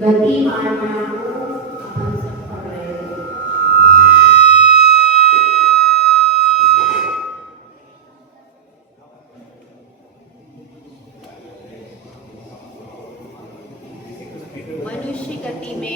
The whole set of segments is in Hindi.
गति मारना को अपन सब पढ़ रहे हैं। मनुष्य गति में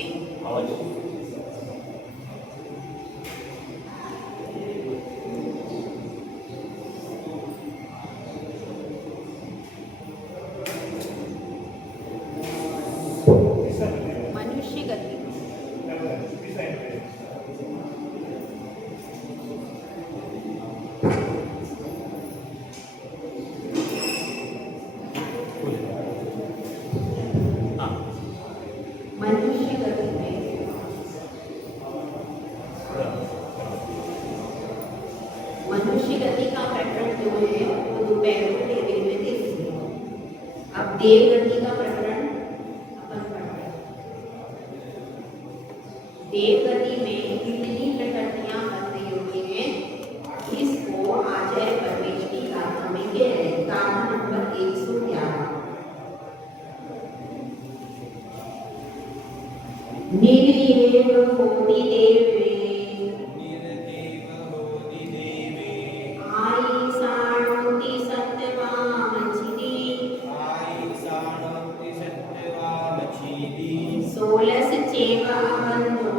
देवगति का प्रकरण अपन पढ़ते हैं। देवगति में कितनी प्रकृतियां बनने योग्य हैं, इसको आचार्य परमेश की गाथा में कह रहे हैं। गाथा नंबर 111। निर्देव होति देवे सोलस एव अवन्नो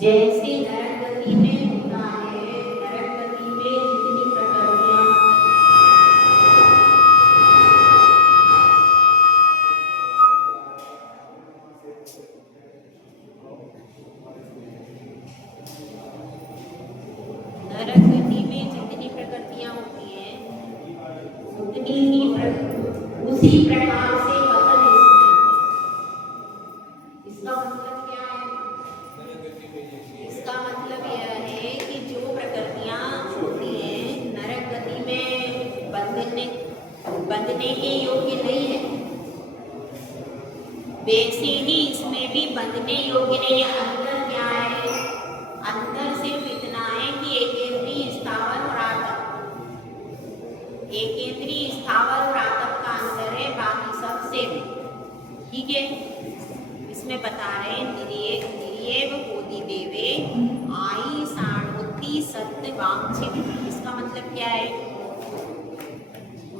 जैसे नरक गति में होता है, नरक गति में जितनी प्रकृतियां होती हैं, उसी प्रकार से बदल इसका मतलब क्या है? इसका मतलब यह है कि जो प्रकृतियां होती हैं नरक गति में बंधने के योग्य नहीं है, वैसे ही इसमें भी बंधने योग्य नहीं है। अंतर क्या है? अंतर सिर्फ इतना है कि एकेंद्रीय स्थावर और आतप, एकेंद्रीय स्थावर और आतप का अंतर है, बाकी सब सेम। ठीक है, इसमें बता रहे हैं निर्येव होति देवे आई साणोति सत्य वांछित। इसका मतलब क्या है?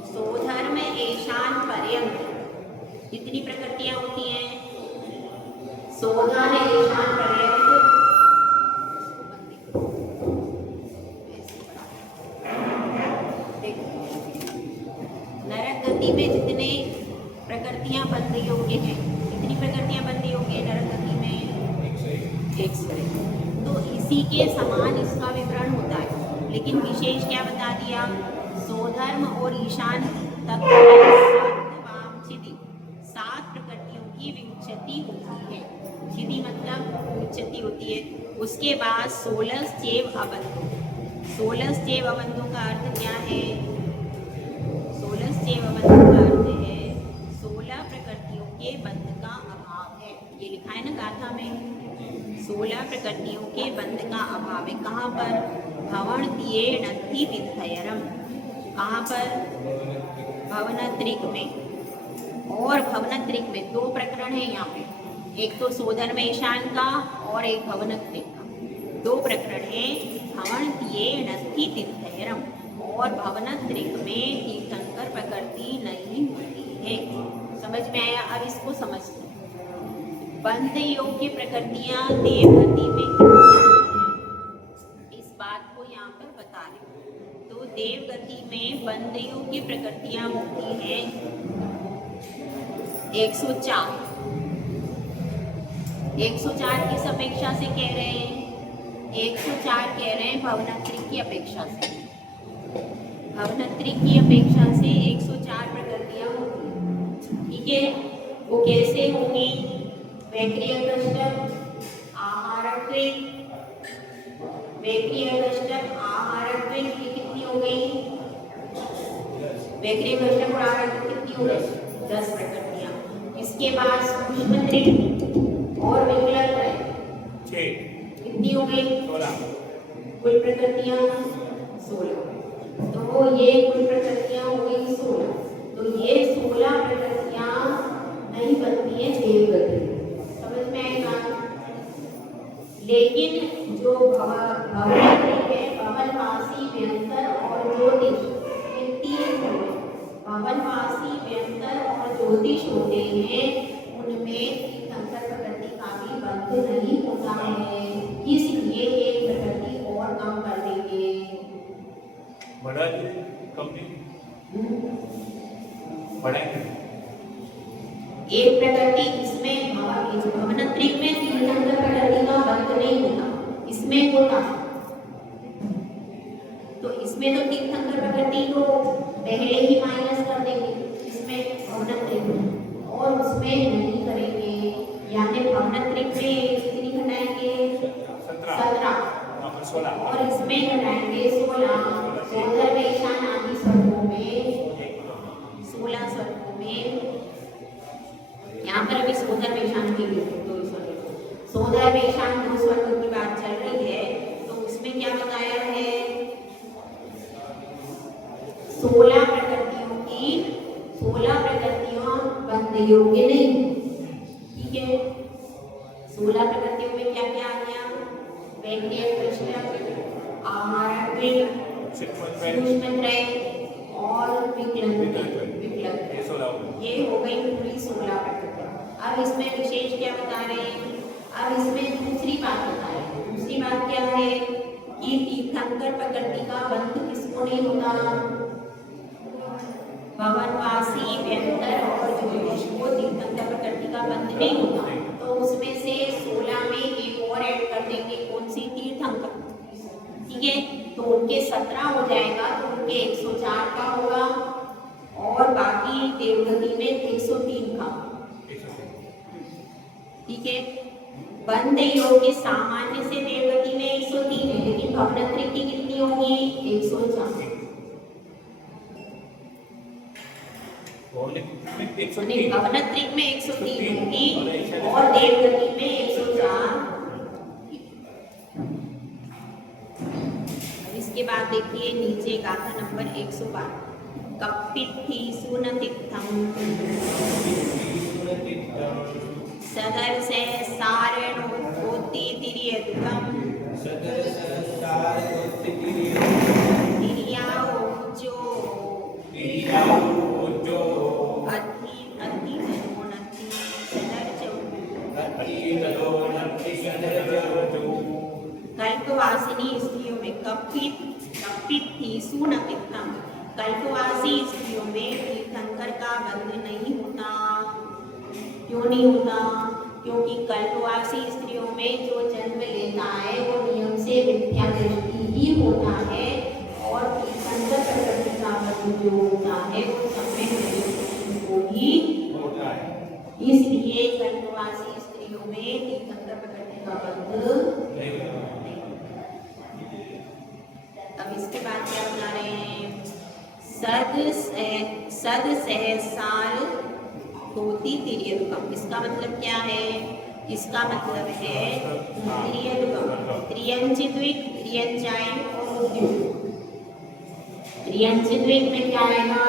सोधर्म ऐशान पर्यंत जितनी प्रकृतियां होती हैं, सोधन ऐशान पर्यंत नरक गति में जितने प्रकृतियां बनने योग्य हैं, कितनी प्रकृतियां बनने योग्य है नरक गति में? 101। तो इसी के समान इसका विवरण होता है, लेकिन विशेष क्या बता दिया? सोधर्म और ईशान तक 7 प्रकृतियों की विच्छति होती है। छिदी मतलब विच्छति होती है। उसके बाद 16 चेव अबंधो। 16 चेव अबंधो का अर्थ क्या है? 16 चेव अबंधो का अर्थ है 16 प्रकृतियों के बंध का अभाव है। ये लिखा है ना गाथा में, 16 प्रकृतियों के बंध का अभाव है। कहाँ पर? भवन्त्येन नद्धि विद्धयरम। कहाँ पर? भवनत्रिक में। और भवनत्रिक में 2 प्रकरण है यहाँ पे, एक तो सोधर्मेशान का और एक भवनत्रिक का। 2 प्रकरण है, भवन्त्येन नद्धि विद्धयरम और भवनत्रिक में तीर्थंकर प्रकृति नहीं होती है। समझ में आया? अब इसको समझते हैं। बंध योग्य प्रकृतियां देवगति में, इस बात को यहाँ पर बता रहे। तो देवगति में बंध योग्य प्रकृतियां होती हैं 104। 104 किस अपेक्षा से कह रहे हैं? 104 कह रहे हैं भवनत्रिक की अपेक्षा से। भवनत्रिक की अपेक्षा से 104 प्रकृतियां होंगी। ठीक है, वो कैसे होंगी? वैक्रिय कष्टक, आहारत्विक, वैक्रिय कष्टक, आहारत्विक, ये कितनी हो गई? वैक्रिय कष्टक और आहारत्विक कितनी हो गई? 10 प्रकृतियां। इसके बाद सूक्ष्मत्रिक और विकलत्रिक 6 कितनी हो गई? 16। कुल प्रकृतियां 16। तो ये कुल प्रकृतियां हो गई 16। तो ये 16 प्रकृतियां नहीं बनती है देवगति। समझ में आएगा? लेकिन जो भवनत्रिक है, भवनवासी, व्यंतर और ज्योतिष, ये 3 होते। भवनवासी, व्यंतर और ज्योतिष होते हैं, उनमें तीर्थंकर प्रकृति का भी बंध नहीं होता है। इसलिए एक प्रकृति और कम कर देंगे। बढ़ा दीजिए, कंप्लीट बढ़ाएंगे। एक प्रकृति इसमें भवनत्रिक में तीर्थंकर प्रकृति का बंध नहीं होता, इसमें होता। तो इसमें तो तीर्थंकर प्रकृति को पहले ही माइनस कर देंगे, इसमें भवनत्रिक में, और उसमें नहीं करेंगे। यानी भवनत्रिक में कितनी घटाएंगे? 17 और इसमें घटाएंगे 16। सोधर्मेशान आदि स्वर्गों में 16 स्वर्गों में, यहाँ पर अभी सोधर्मेशान की 2 स्वर्ग, सोधर्मेशान 2 स्वर्गों की बात चल रही है। तो उसमें क्या बताया है? 16 प्रकृतियों की 16 प्रकृतियां बंध योग्य नहीं। ठीक है, 16 प्रकृतियों में क्या क्या आ गया? वैक्रिय कष्टक, आहारत्विक, सूक्ष्मत्रिक और विकलत्रिक, ये हो गई पूरी 16 प्रकृतियां। अब इसमें विशेष क्या बता रहे हैं? अब इसमें दूसरी बात बता रहे हैं। दूसरी बात क्या है? कि तीर्थंकर प्रकृति का बंध किसको नहीं होता? भवनवासी, व्यंतर और ज्योतिष को तीर्थंकर प्रकृति का बंध नहीं होता। तो उसमें से 16 में एक और ऐड कर देंगे, कौन सी? तीर्थंकर। ठीक है, तो उनके 17 हो जाएगा, तो उनके 104 का होगा और बाकी देवगति में 103 का। ठीक है, बंध योग्य सामान्य से देवगति में 103 है, लेकिन भवनत्रिक की कितनी होगी? 104। नहीं, भवनत्रिक में 103 होगी और देवगति में 104। अब इसके बाद देखिए नीचे गाथा नंबर 112। कपित्थि सुनतित्थं सदर्शे सारणोत्ति तिर्यदुकं तिर्याओजो कल्पवासिनी स्त्रियों में कपित्थि सुनतित्थं, कल्पवासी स्त्रियों में तीर्थंकर का बंध नहीं होता। क्यों नहीं होता? क्योंकि कल्पवासी स्त्रियों में जो जन्म लेता है वो नियम से मिथ्या दृष्टि ही होता है, और तीर्थंकर प्रकृति का बंध जो होता है वो सम्यक दृष्टि को ही होता है। इसलिए कल्पवासी स्त्रियों में तीर्थंकर प्रकृति का बंध नहीं होता। अब इसके बाद क्या बता रहे हैं? सद सहसार होती तिर्यदुकम। इसका मतलब क्या है? इसका मतलब है त्रियद्वम, त्रियंचिद्विक, त्रियंचाय और उद्योग। त्रियंचिद्विक में क्या आएगा?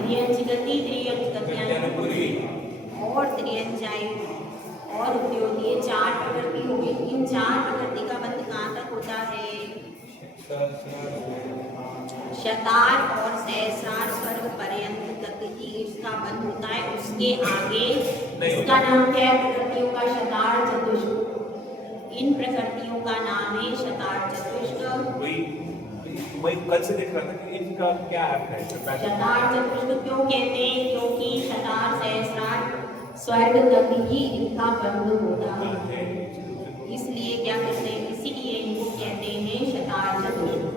त्रियंच गति, त्रियंच गति और त्रियंचाय और उद्योग, ये 4 प्रकृति हो गई। इन 4 प्रकृति का बंध कहाँ तक होता है? शतार और सहस्रार स्वर्ग पर्यंत तक ही इसका बंध होता है। उसके आगे इसका नाम क्या है? प्रकृतियों का शतार चतुष्क। इन प्रकृतियों का नाम है शतार चतुष्क। वही कल से देख रहा था कि इनका क्या अर्थ है? शतार चतुष्क क्यों कहते हैं? क्योंकि शतार सहस्रार स्वर्ग तक ही इनका बंध होता है, इसलिए क्या कहते हैं? इसीलिए इनको कहते हैं शतार चतुष्क।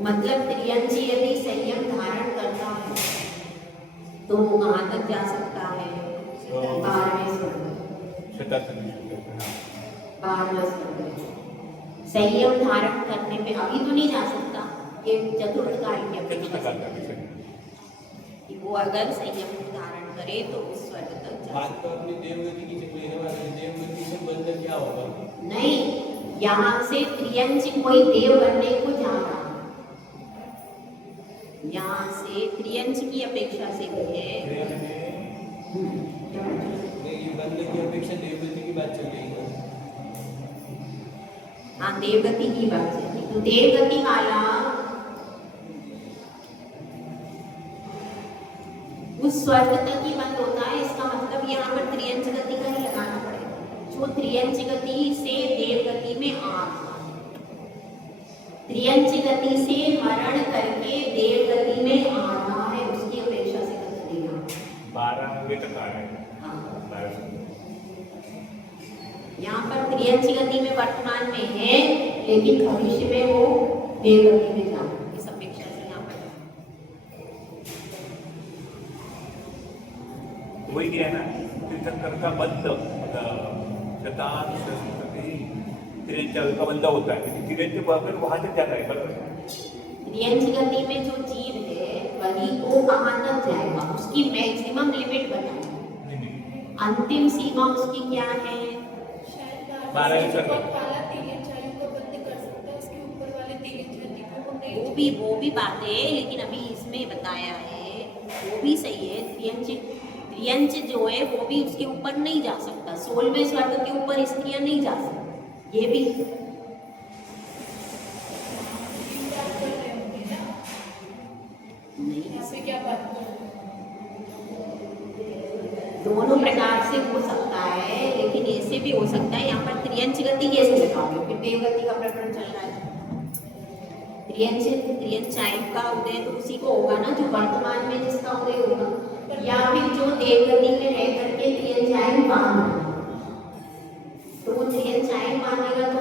मतलब त्रियंची यदि संयम धारण करता है तो वो कहाँ तक जा सकता है? 12वें स्वर्ग। 12वां स्वर्ग। संयम धारण करने पे अभी तो नहीं जा सकता, ये चतुर्थ काल की अपेक्षा से। वो अगर संयम धारण करे तो उस स्वर्ग तक जा बात तो अपनी देवगति की चल रही है। देवगति से बंध क्या होगा? नहीं, यहाँ से त्रियंच कोई देव बनने को जा रहा है, यहाँ से त्रियंच की अपेक्षा से भी है। ये बंध की अपेक्षा देवगति की बात चल रही है। हाँ, देवगति की बात चल रही। तो देवगति वाला उस स्वर्ग तक ही बंद होता है। इसका मतलब यहाँ पर त्रियंच गति का ही लगाना पड़ेगा। जो त्रियंच गति से देवगति में आ, त्रियंच गति से मरण करके देवगति में आना है, उसकी अपेक्षा से कर देना। 12वें तक आ रहे हैं। यहाँ पर त्रियंच गति में वर्तमान में है, लेकिन भविष्य में वो देवगति में जाना, इस अपेक्षा से यहाँ पर वही दिया है ना, तीर्थंकर का बंध शतान त्रियंच का बंध होता है। त्रियंच पर वहां तक जाता है। त्रियंच गति में जो जीव है वही वो कहाँ तक जाएगा? उसकी मैक्सिमम लिमिट बताओ, अंतिम सीमा उसकी क्या है? 12वें स्वर्ग। वो भी बात है, लेकिन अभी इसमें बताया है वो भी सही है। त्रियंच जो है वो भी उसके ऊपर नहीं जा सकता। 16वें स्वर्ग के ऊपर स्त्रियां नहीं जा सकती, ये भी नहीं। क्या बात? दोनों प्रकार से हो सकता है, लेकिन ऐसे भी हो सकता है। यहाँ पर त्रियंच गति कैसे लगाओगे? फिर देवगति का प्रकरण चल रहा है। त्रियंचाय का उदय तो उसी को होगा ना जो वर्तमान में जिसका उदय होगा, या फिर जो देवगति में रह करके त्रियंचाय बांध, तो वो त्रियंचाय बांधेगा तो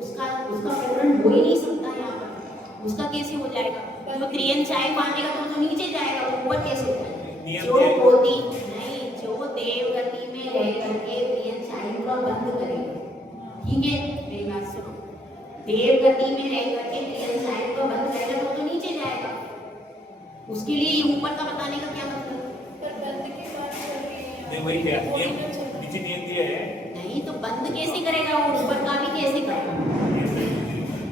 उसका प्रकरण हो ही नहीं सकता। यहाँ पर उसका कैसे हो जाएगा? तो त्रियंचाय बांधेगा तो नीचे जाएगा, ऊपर कैसे होगा? जो होती नहीं, जो देवगति में रह करके त्रियंचाय का बंध करेगा, ठीक है? मेरी बात सुनो, देवगति में रह करके त्रियंचाय का बंध करेगा तो नीचे जाएगा। उसके लिए ये ऊपर का बताने का क्या मतलब? वही क्या नीचे नियम दिया है। नहीं तो बंद कैसे करेगा? वो ऊपर का भी कैसे करेगा?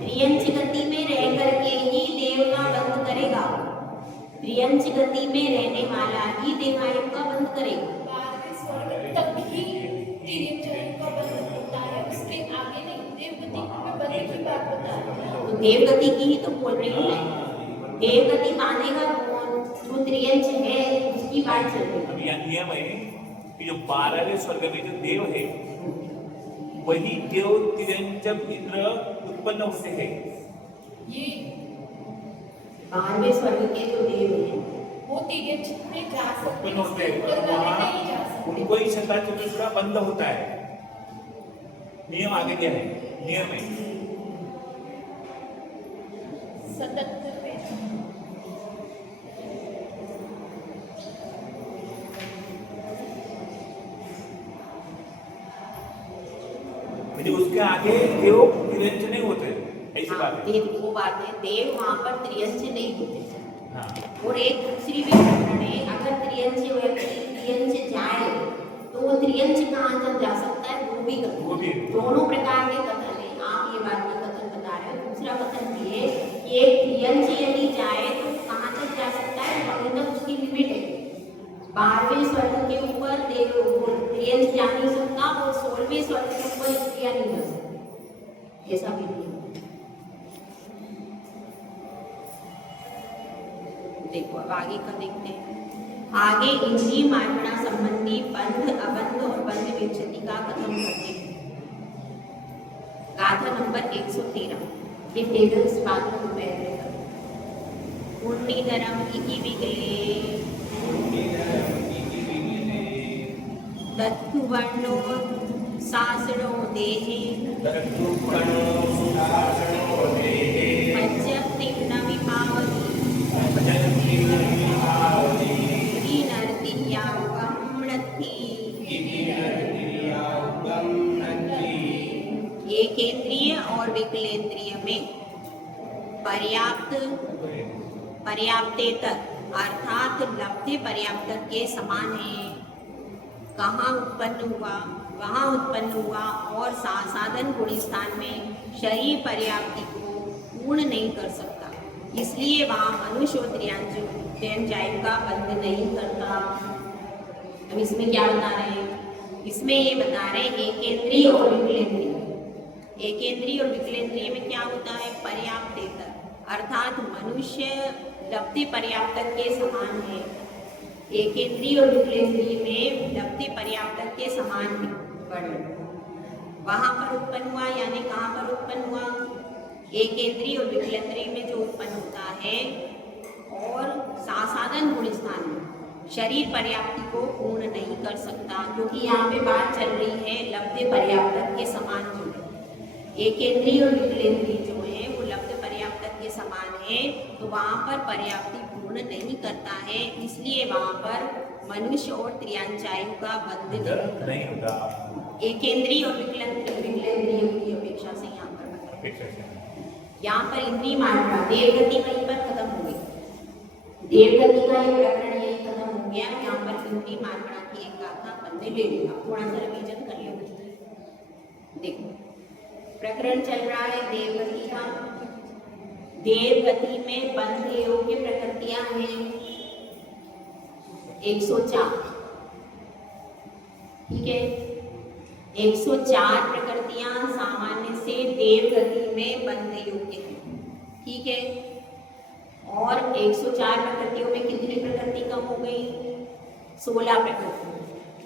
त्रियंच गति में रह करके ही देव का बंद करेगा। त्रियंच गति में रहने वाला ही देवायु का बंद करेगा। 12वें स्वर्ग तक ही त्रियंचाय का बंध होता है, उसके आगे नहीं। देवगति में बंध की बात बता रही है। तो देवगति की ही तो बोल रही हूँ मैं। देवगति मानेगा कौन? जो त्रियंच है उसकी बात चल रही है। अब यह नियम है कि जो 12वें स्वर्ग में जो देव है वही देव त्रियंच इंद्र उत्पन्न होते हैं। ये 12वें स्वर्ग के जो देव हैं वो त्रियंच में जा सकते उत्पन्न होते हैं, ऊपर वाले वहाँ नहीं जा सकते। उनको ही शतान चतुष्क का बंध होता है। नियम आगे क्या है? नियम है 77 पेज। म्हणजे उसके आगे देव तिर्यंच नहीं होते, ऐसी हाँ, बात है। देव वो बात है, देव वहाँ पर त्रियंच नहीं होते। हाँ, और एक दूसरी भी प्रकरण है, अगर त्रियंच व्यक्ति त्रियंच जाए तो वो त्रियंच कहाँ तक जा सकता है, वो भी वो भी। दोनों प्रकार के कथन है। आप ये बात का कथन बता रहे हो। दूसरा कथन ये है कि एक त्रियंच यदि जाए तो कहाँ तक जा सकता है, वहीं तक उसकी लिमिट है। 12वें स्वर्ग के ऊपर देव त्रियंच जा नहीं सकता और 16वें स्वर्ग के ऊपर स्त्रियां नहीं जा सकती, ऐसा भी नहीं है। देखो अब आगे का देखते हैं। आगे इंद्रिय मार्गणा संबंधी बंध अबंध और बंध विच्छेदी का कथन करते हैं। गाथा नंबर 113, ये टेबल्स बाद में मैं पुण्यधरम इति विगले दत्तु वर्णो सासनो देहे पच्यप्तिं न विपावति एकेंद्रिय और विकलेंद्रिय में पर्याप्तेतर अर्थात लब्धि पर्याप्त के समान है। कहाँ उत्पन्न हुआ, वहाँ उत्पन्न हुआ और साधन गुण स्थान में शरीर पर्याप्ति को पूर्ण नहीं कर सकता, इसलिए वहाँ मनुष्य और त्रियंचायु का बंध नहीं करता। अब इसमें क्या बता रहे हैं, इसमें ये बता रहे हैं एकेंद्रिय और विकलेंद्रिय। एकेंद्रिय और विकलेंद्रिय में क्या होता है, पर्याप्तेतर अर्थात मनुष्य लब्धि पर्याप्त के समान है। एकेंद्रिय और विकलेंद्रिय में लब्धि पर्याप्त के समान है वर्ण। वहाँ पर उत्पन्न हुआ यानी कहाँ पर उत्पन्न हुआ, एकेंद्रिय और विकलेंद्रिय में जो उत्पन्न होता है और साधन गुण स्थान में शरीर पर्याप्ति को पूर्ण नहीं कर सकता, क्योंकि यहाँ पे बात चल रही है लब्धि पर्याप्त के समान जो है। एकेंद्रिय और विकलेंद्रिय जो है वो लब्धि पर्याप्त के समान है, तो वहाँ पर पर्याप्ति पूर्ण नहीं करता है, इसलिए वहाँ पर मनुष्य और त्रियंचायु का बंध नहीं होता। एकेंद्रिय और विकलेंद्रिय की अपेक्षा से यहाँ पर यहाँ पर इंद्रिय मात्रा देवगति वहीं पर खत्म हो गई। देवगति का ये प्रकरण यही खत्म हो गया। यहाँ पर इंद्रिय मात्रा की एक गाथा बंदे ले लेगा, थोड़ा सा रिवीजन कर लो। देखो प्रकरण चल रहा है देवगति का। देवगति में बंध योग्य प्रकृतियां हैं 104, ठीक है। 104 प्रकृतियां सामान्य से देवगति में बंध योग्य हैं, ठीक है। और 104 प्रकृतियों में कितनी प्रकृति कम हो गई, 16 प्रकृति।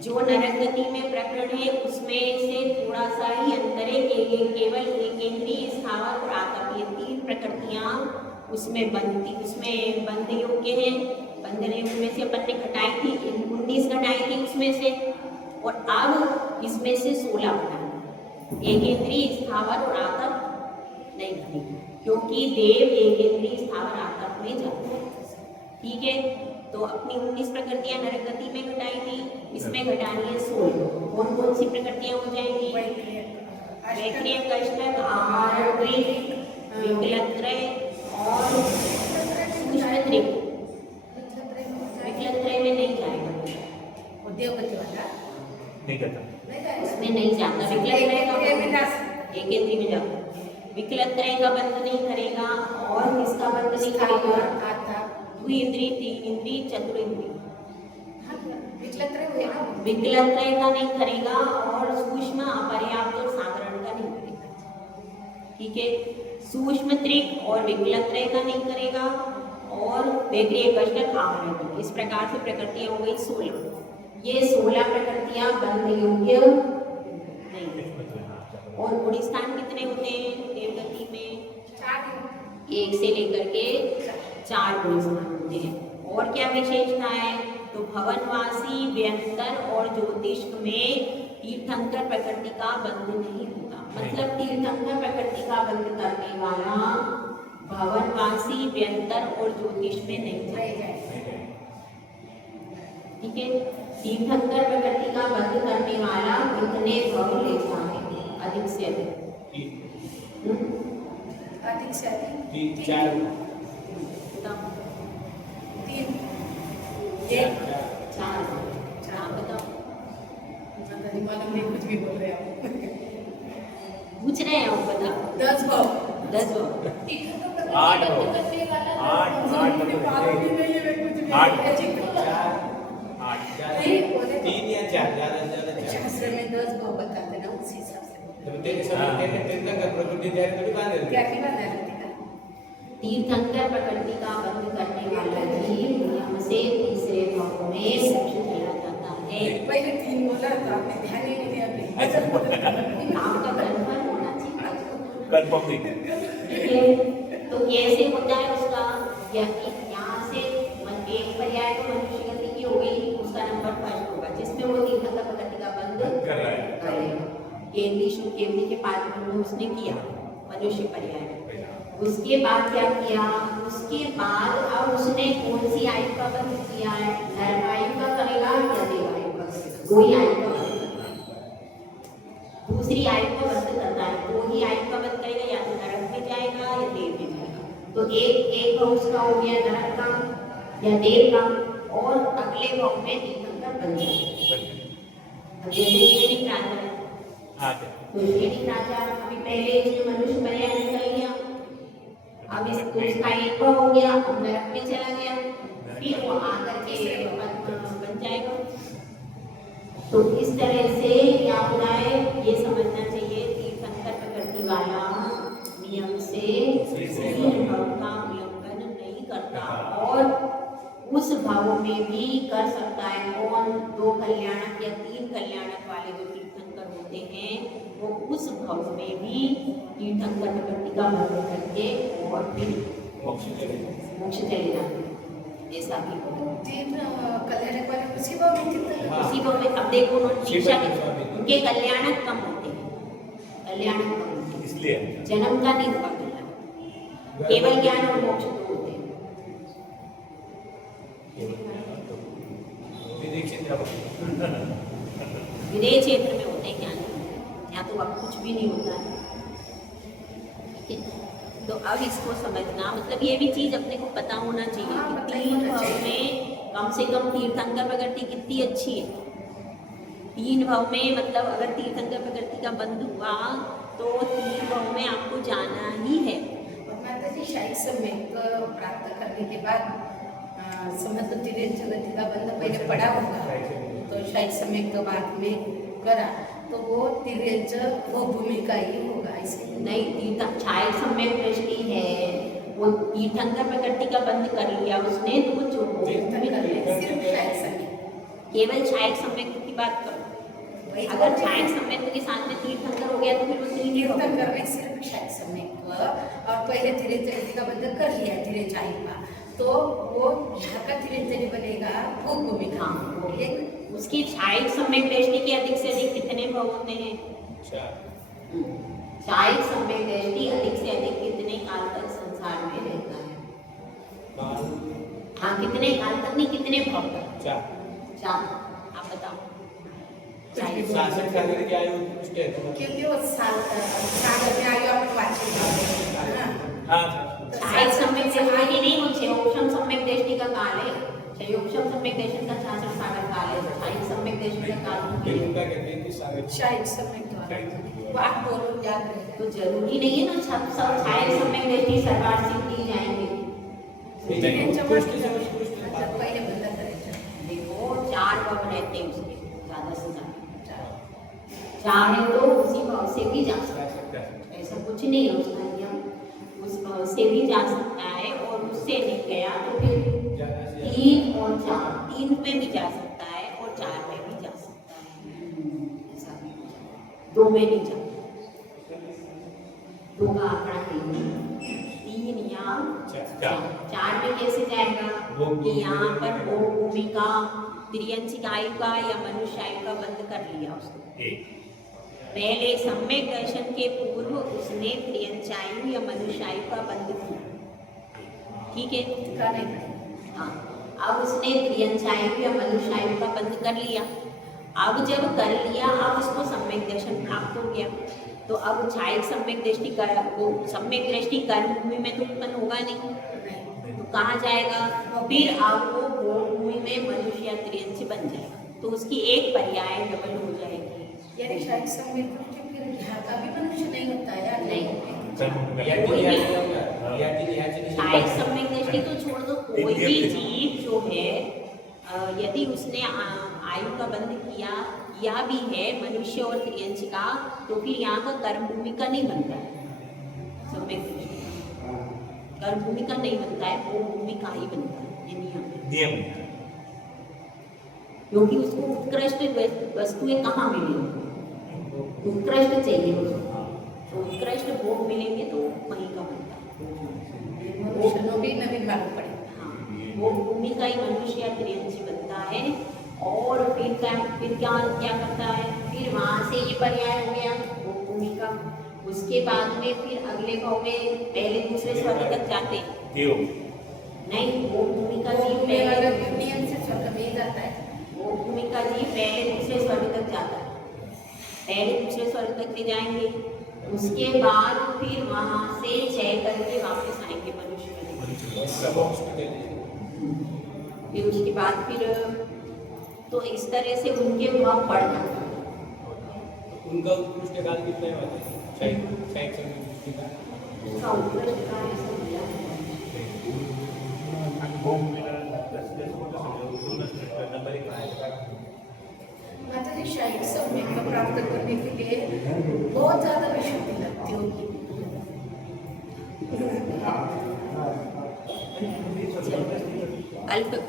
जो नरक गति में प्रकरण है उसमें से थोड़ा सा ही अंतर है, केवल एकेंद्रीय स्थावर और आतप, ये 3 प्रकृतियां उसमें बंध योग्य हैं। बंधने में से अपन ने घटाई थी 19 घटाई थी उसमें से, और अब इसमें से 16 घटाई। एकेंद्रीय स्थावर और आतप नहीं घटेगी, क्योंकि देव एकेंद्रीय स्थावर आतप में जाते हैं, ठीक है। तो अपनी 19 प्रकृतियां नरक गति में घटाई थी, इसमें घटानी है 16। कौन कौन सी प्रकृतियां हो जाएंगी, वैक्रिय, कष्टक, आहार, विकलत्रय और सूक्ष्मत्रिक। विकलत्रय में नहीं जाएगा, नहीं करता, उसमें नहीं जाता। विकलत्रय का एकेंद्रीय में जाता, विकलत्रय का बंध नहीं करेगा। और किसका बंध नहीं करेगा, द्विइंद्रिय, 3 इंद्रिय, चतुरिंद्रिय। विकलत्रय का नहीं करेगा और सूक्ष्म, अपर्याप्त और साधारण का नहीं करेगा, ठीक है। सूक्ष्म त्रिक और विकलत्रय का नहीं करेगा और वैक्रिय, कष्टक, आहार। इस प्रकार से प्रकृतियां हो गई 16। ये 16 प्रकृतियां बंध योग्य नहीं। और गुण स्थान कितने होते हैं देवगति में, 1 से लेकर के 4 गुण स्थान होते हैं। और क्या विशेषता है, तो भवनवासी, व्यंतर और ज्योतिष्क में तीर्थंकर प्रकृति का बंध नहीं होता। मतलब तीर्थंकर प्रकृति का बंध करने वाला भवनवासी, व्यंतर और ज्योतिष में नहीं जाएगा, ठीक है। तीर्थंकर प्रकृति का बंध करने वाला कितने भव लेता है, अधिक से अधिक। अधिक से अधिक 3 4 बताओ। 3 1 4 4 बताओ। मालूम नहीं कुछ भी बोल रहे हो पूछ रहे हैं आप बताओ। 10 भाव 10 हो। तीखा तो आठ प्रकृति भाव। बंद करने वाला 8 मुझे मालूम ही नहीं है मैं कुछ भी 8 4 नहीं बोले 3 या 4 ज़्यादा से ज़्यादा 4 शास्त्र में 10 भाव बताते ना उसी हिसाब से तो तेरे सब तेरे तीर्थंकर प्रकृति जाए तो भी बांध क्या देते की बात है रतिका तीर्थंकर प्रकृति का बंध करने वाला जीव नियम से तीसरे भाव में मोक्ष चला जाता है। पहले 3 बोला तो आपने ध्यान ही नहीं दिया आपका कन्फर्म होना चाहिए। कन्फर्म नहीं। ठीक है, तो कैसे होता है उसका यहाँ से एक पर्याय तो मनुष्य गति की हो गई, उसका नंबर फर्स्ट होगा जिसमें वो तीर्थंकर प्रकृति का बंध कर रहा है। करेगा। केंद्री के पाद बंध उसने किया मनुष्य पर्याय में। उसके बाद क्या किया, उसके बाद अब उसने कौन सी आयु का बंध किया है, नर आयु का करेगा या देव आयु का करेगा, कोई आयु का बंध करना है। दूसरी आयु का बंध करना है, वो ही आयु का बंध करेगा, या तो नरक में जाएगा या देव में जाएगा। तो एक भाव उसका हो गया नरक का या देव का, और अगले भाव में तीर्थंकर बन जाएगा। अब जैसे श्रेणी राजा है, तो श्रेणी राजा अभी पहले इसने मनुष्य पर्याय निकल गया, अब इसको इसका एक भाव हो गया, अब नरक में चला गया, फिर वो आकर के बन जाएगा। तो इस तरह से क्या होता है ये समझना चाहिए, तीर्थंकर प्रकृति वाला नियम से तीन भाव का उल्लंघन नहीं करता, और उस भाव में भी कर सकता है कौन, 2 कल्याणक या 3 कल्याणक वाले जो तीर्थंकर होते हैं वो उस भाव में भी तीर्थंकर प्रकृति का बंध करके और फिर मोक्ष चले जाते हैं। ऐसा भी होता है। 3 कल्याणक वाले उसी भाव में तीर्थंकर उसी भाव में अब देखो उनके कल्याणक कम होते हैं, कल्याणक कम होते हैं, इसलिए जन्म का नहीं हुआ कल्याण, केवल ज्ञान और मोक्ष तो होते हैं। विदेह क्षेत्र में होते हैं ज्ञान, यहाँ तो अब कुछ भी नहीं होता है। ठीक है, तो अब इसको समझना, मतलब ये भी चीज अपने को पता होना चाहिए कि 3 भाव में कम से कम तीर्थंकर प्रकृति कितनी अच्छी है। 3 भाव में मतलब अगर तीर्थंकर प्रकृति का बंध हुआ तो 3 भाव में आपको जाना ही है। माता जी शायद सम्यक प्राप्त करने के बाद समझ लो तिर्यंच गति का बंध पहले पड़ा होगा, तो शायद सम्यक तो बाद में करा तो वो तिर्यंच वो भूमिका ही होगा। ऐसे नहीं, तीर्थ छाया सम्यक दृष्टि है, वो तीर्थंकर प्रकृति का बंध कर लिया उसने, तो वो जो सिर्फ शायद सम्यक, केवल छाया सम्यक की बात करो। अगर छाया सम्यक के साथ में तीर्थंकर हो गया तो फिर वो तीर्थंकर में सिर्फ शायद सम्यक और पहले तिर्यंच गति का बंध कर लिया तिर्यंच आयु का, तो वो यहाँ का तिर्यंच बनेगा वो भूमिका। हाँ, उसकी छाया सम्यक दृष्टि के अधिक से अधिक कितने भाव होते हैं? 4 छाया सम्यक दृष्टि अधिक से अधिक कितने काल तक संसार में रहता है? हाँ, कितने काल तक नहीं, कितने भाव तक? 4। आप बताओ। 66 साल की आयु उसके क्योंकि वो सागर में आयु अपन छाया सम्यक दृष्टि की नहीं, वो क्षयोक्षम सम्यक दृष्टि का काल है। क्षयोक्षम सम्यक दृष्टि का 66 सागर काल है, छाया सम्यक दृष्टि का काल शायद सम्यक वो आप बोलो याद रहेगा। तो जरूरी नहीं है ना सब छाया सम्यक दृष्टि सरकार सिद्धि जाएंगे। पहले बंदा करेगा, देखो 4 भाव रहते हैं उसके, ज्यादा से ज्यादा चाहे तो उसी भाव से भी जा सकता है, ऐसा कुछ नहीं है उसका नियम, उस भाव से भी जा सकता है, और उससे नहीं गया तो फिर 3 और 4, 3 पे भी जा सकता है और 4 पे भी जा सकता है, ऐसा भी 2 में नहीं जा, 2 का आंकड़ा नहीं, 3 या 4 में कैसे जाएगा कि यहाँ पर वो भूमिका तिर्यंचिक आयु का या मनुष्य आयु का बंद कर लिया उसने। पहले सम्यक दर्शन के पूर्व उसने तिर्यंचायु या मनुष्य आयु का बंद किया, ठीक है। हाँ, अब उसने तिर्यंचायु या मनुष्य आयु का बंद कर लिया, अब जब कर लिया, अब उसको सम्यक दर्शन प्राप्त हो गया, तो अब छायक सम्यक दृष्टि कर, वो सम्यक दृष्टि कर्म भूमि में तो उत्पन्न होगा नहीं, तो कहाँ जाएगा? फिर अब वो भोग भूमि में मनुष्य या त्रियंश बन जाएगा, तो उसकी एक पर्याय डबल हो जाएगी। यानी शायद सम्यक दृष्टि फिर यहाँ का भी मनुष्य नहीं होता है यार। छायक सम्यक दृष्टि तो छोड़ दो, कोई भी जीव जो है यदि उसने आयु का बंध किया भी है मनुष्य और त्रियंश का, तो फिर यहाँ का कर्म भूमि का नहीं बनता है, सम्यक दृष्टि कर्म भूमि का नहीं बनता है, वो भूमि का ही बनता है, ये नियम है। क्योंकि उसको उत्कृष्ट वस्तुएं कहाँ मिलेंगी, उत्कृष्ट चाहिए उसको, तो उत्कृष्ट भोग मिलेंगे तो वहीं का बनता है, मनुष्य भी नवीन मालूम पड़ेगा। वो भूमि का ही मनुष्य या त्रियंश बनता है। और फिर क्या करता है, फिर वहाँ से ये पर्याय हो गया वो भूमि का, उसके बाद में फिर अगले भाव में पहले दूसरे स्वर्ग तक जाते नहीं, वो भूमि का जीव पहले नियम से स्वर्ग में जाता है, वो भूमि का जीव पहले दूसरे स्वर्ग तक जाता है, पहले दूसरे स्वर्ग तक ले जाएंगे, उसके बाद फिर वहाँ से क्षय करके वापस आएंगे मनुष्य में। फिर उसके बाद फिर तो इस तरह से उनके भाव बढ़ जाते हैं। उनका उत्कृष्ट काल कितना है? शायद दृष्टि का उसका उत्कृष्ट काल ऐसा मिला है। माता जी शायद सम्यक को प्राप्त करने के लिए बहुत ज्यादा विशुद्धि लगती होगी।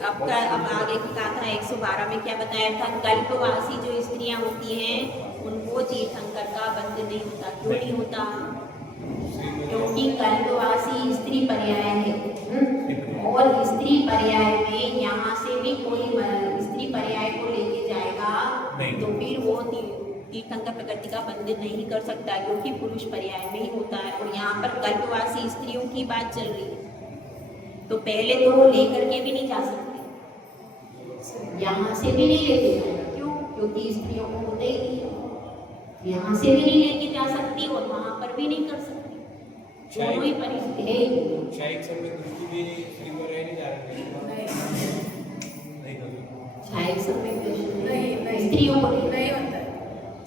अब आगे की गाथा 112 में क्या बताया था? कल्पवासी जो स्त्रियां होती हैं उनको तीर्थंकर का बंध नहीं होता। क्यों नहीं होता? क्योंकि कल्पवासी स्त्री पर्याय है, और स्त्री पर्याय में यहाँ से भी कोई स्त्री पर्याय को लेके जाएगा तो फिर वो तीर्थंकर प्रकृति का बंध नहीं कर सकता, क्योंकि पुरुष पर्याय में ही होता है। और यहाँ पर कल्पवासी स्त्रियों की बात चल रही है, तो पहले तो वो लेकर के भी नहीं जा सकते, यहाँ से भी नहीं लेके जाएगा। क्यों? क्योंकि स्त्रियों को होता ही नहीं है, यहाँ से भी नहीं लेके जा सकती और वहाँ पर भी नहीं कर सकती, दोनों ही परिस्थिति है। शायद सम्यक दृष्टि भी स्त्री को रहने जा रहे हैं, छायक सम्यक दर्शन नहीं स्त्रियों को नहीं होता है।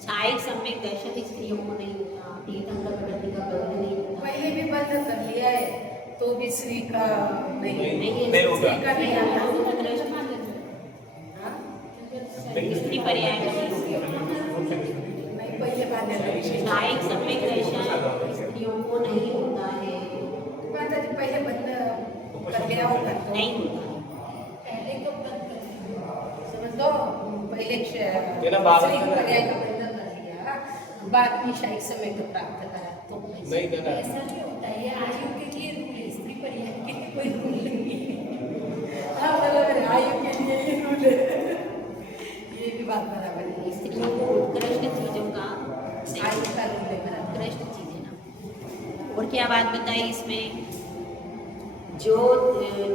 छायक सम्यक दर्शन स्त्रियों को नहीं होता, तीर्थंकर प्रकृति का बंध नहीं होता। पहले भी बंद कर लिया है तो भी श्री का नहीं होगा। श्री का नहीं आता। हाँ? स्त्री पर्याय में नहीं होगा। नहीं, पहले बांधने का विषय। छायक सम्यक दर्शन स्त्रियों को नहीं होता है, माता जी पहले बंद कर लिया होगा तो नहीं होता। पहले को बंद कर समझ लो, पहले तेरा बाबा श्री का पर्याय का बंधन कर लिया, बाद में शायद समय को प्राप्त करा तो नहीं करा। ऐसा नहीं होता है। आयु के लिए रूल है, स्त्री पर्याय के लिए कोई रूल नहीं है। हाँ बराबर, आयु के लिए ये रूल है, ये भी बात बराबर है। स्त्रियों को उत्कृष्ट चीजों का आयु का रूल है बराबर। उत्कृष्ट चीजें ना। और क्या बात बताई इसमें? जो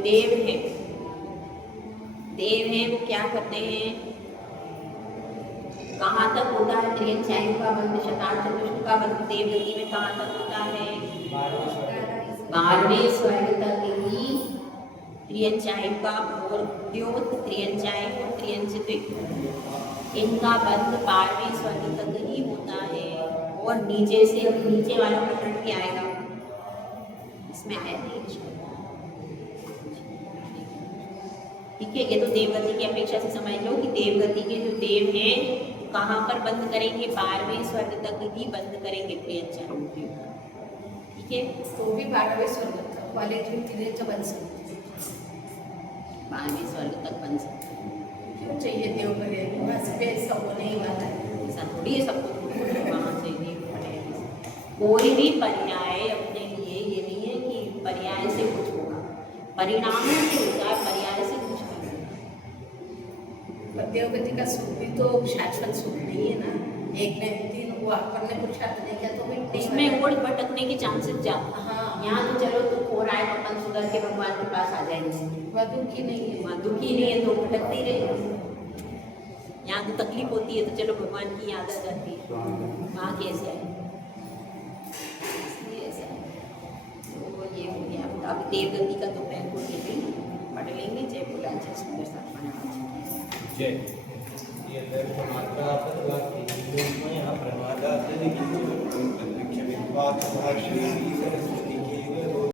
देव है वो क्या करते हैं? कहाँ तक होता है त्रियंश आयु का बंध, शतान चतुष्ट का बंध देवगति में कहाँ तक होता है? 12वें स्वर्ग तक ही त्रियंश आयु का, और द्योत त्रियंश आयु और त्रियंश द्विक इनका बंध 12वें स्वर्ग तक ही होता है। और नीचे से नीचे वाला प्रकरण भी आएगा, इसमें आया नहीं ठीक है। ये तो देवगति की अपेक्षा से समझ लो कि देवगति के जो देव हैं कहाँ पर बंद करेंगे? 12वें स्वर्ग तक ही बंद करेंगे त्रियंश आयु, ठीक है। तो भी 12वें स्वर्ग तक वाले जो त्रियंश बन सकते हैं, 12वें स्वर्ग तक बन सकते हैं। क्यों चाहिए देव पर्याय? बस पे ऐसा होने ही वाला है। ऐसा थोड़ी है सबको वहाँ से देव पर्याय से। कोई भी पर्याय अपने लिए ये नहीं है कि पर्याय से कुछ होगा, परिणामों से होता है, पर्याय से कुछ नहीं होता। देवगति का सुख भी तो शाश्वत सुख नहीं है ना, एक ने तीन वो अपन ने पुरुषार्थ नहीं किया तो भी इसमें और भटकने के चांसेस ज्यादा। हाँ। यहाँ तो चलो तो हो रहा है, अपन सुधर के भगवान के पास आ जाएंगे, वह दुखी नहीं है। वहाँ दुखी नहीं है तो भटकती रहेगी। यहाँ तो तकलीफ होती है तो चलो भगवान की याद आ जाती है, वहाँ कैसे है, इसलिए ऐसा है। तो ये हो गया। अब देवगति का दोपहर को ये भी पढ़ लेंगे। जय बोला जय सुंदर साथ जय ये मात्रा प्रमादा